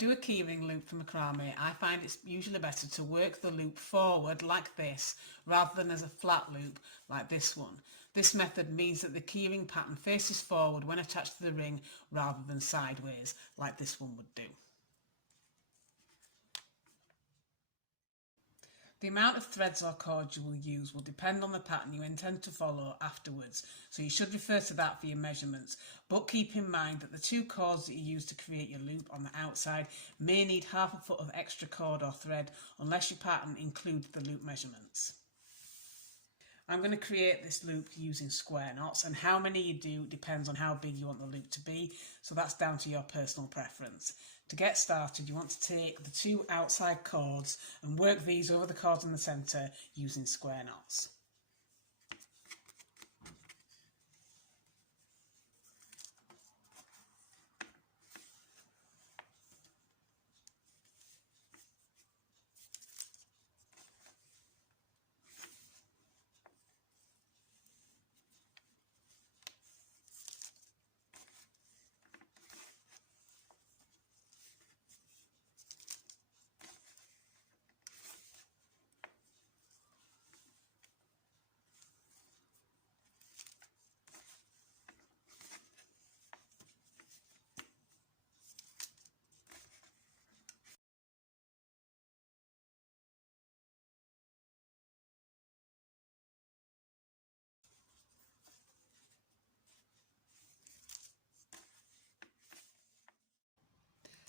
do a keyring loop for macrame, I find it's usually better to work the loop forward like this rather than as a flat loop like this one. This method means that the keyring pattern faces forward when attached to the ring rather than sideways like this one would do. The amount of threads or cords you will use will depend on the pattern you intend to follow afterwards, so you should refer to that for your measurements, but keep in mind that the 2 cords that you use to create your loop on the outside may need half a foot of extra cord or thread unless your pattern includes the loop measurements. I'm going to create this loop using square knots, and how many you do depends on how big you want the loop to be, so that's down to your personal preference. To get started, you want to take the 2 outside cords and work these over the cords in the centre using square knots.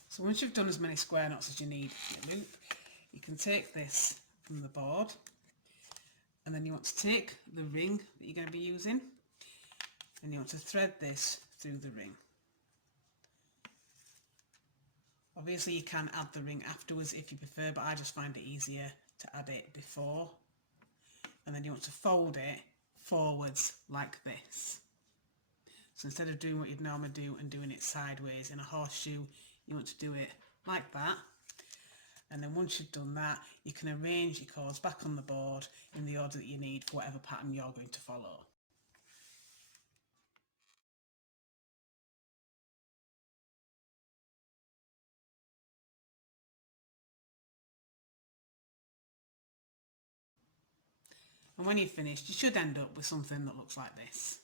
So once you've done as many square knots as you need in your loop, you can take this from the board, and then you want to take the ring that you're going to be using and you want to thread this through the ring. Obviously you can add the ring afterwards if you prefer, but I just find it easier to add it before. And then you want to fold it forwards like this. So instead of doing what you'd normally do and doing it sideways in a horseshoe, you want to do it like that. And then once you've done that, you can arrange your cords back on the board in the order that you need for whatever pattern you're going to follow. And when you've finished, you should end up with something that looks like this.